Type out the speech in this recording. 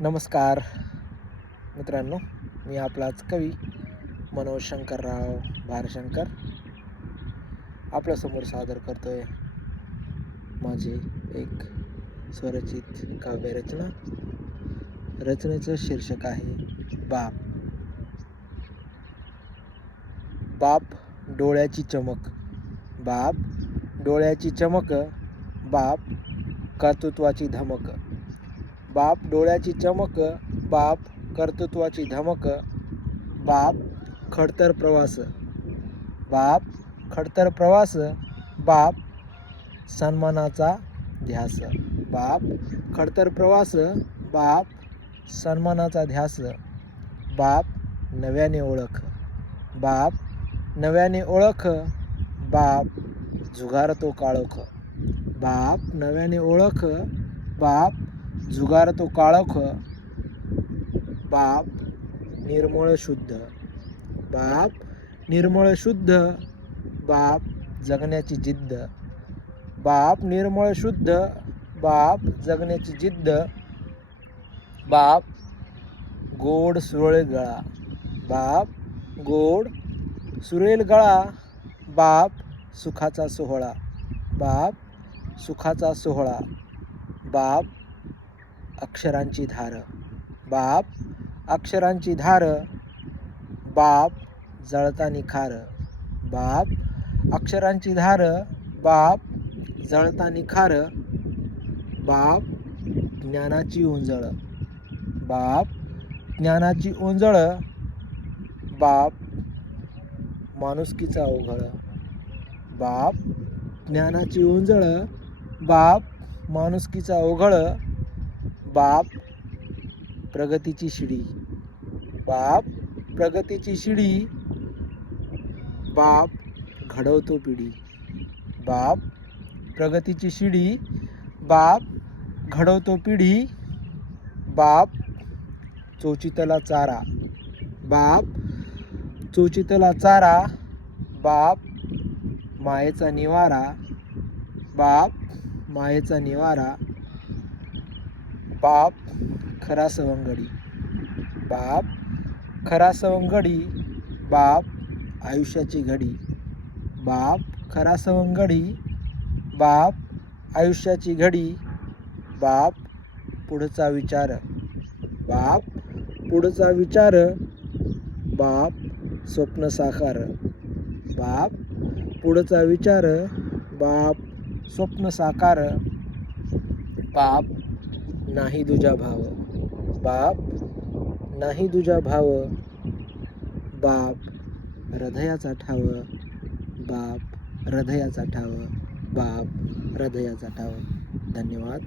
नमस्कार मित्रांनो, मी आपलाच कवी मनोज शंकरराव भारशंकर आपल्यासमोर सादर करतोय माझे एक स्वरचित काव्यरचना. रचनेचं शीर्षक आहे बाप. बाप डोळ्याची चमक, बाप डोळ्याची चमक, बाप कर्तृत्वाची धमक. बाप डोळ्याची चमक, बाप कर्तृत्वाची धमक. बाप खडतर प्रवास, बाप खडतर प्रवास. बाप सन्मानाचा ध्यास, बाप खडतर प्रवास. बाप सन्मानाचा ध्यास. बाप नव्याने ओळख, बाप नव्याने ओळख. बाप झुगारतो काळोख, बाप नव्याने ओळख. बाप झुगारतो काळोख. बाप निर्मळ शुद्ध, बाप निर्मळ शुद्ध. बाप जगण्याची जिद्द, बाप निर्मळ शुद्ध. बाप जगण्याची जिद्द. बाप गोड सुरेल गळा, बाप गोड सुरेल गळा. बाप सुखाचा सोहळा, बाप सुखाचा सोहळा. बाप अक्षरांची धार, बाप अक्षरांची धार. बाप जळतानी खार, बाप अक्षरांची धार. बाप जळतानी खार. बाप ज्ञानाची ओंजळ, बाप ज्ञानाची ओंजळ. बाप माणुसकीचा ओघळ, बाप ज्ञानाची ओंजळ. बाप माणुसकीचा ओघळ. बाप प्रगतीची शिडी, बाप प्रगतीची शिडी. बाप घडवतो पिढी, बाप प्रगतीची शिडी. बाप घडवतो पिढी. बाप चोचितला चारा, बाप चोचितला चारा. बाप मायेचा निवारा, बाप मायेचा निवारा. बाप खरा सवंगडी, बाप खरा सवंगडी. बाप आयुष्याची घडी, बाप खरा सवंगडी. बाप आयुष्याची घडी. बाप पुढचा विचार, बाप पुढचा विचार. बाप स्वप्न साकार, बाप पुढचा विचार. बाप स्वप्न साकार. बाप नाही दुजा भाव, बाप नाही दुजा भाव. बाप हृदयाचा ठाव, बाप हृदयाचा ठाव. बाप हृदयाचा ठाव. धन्यवाद.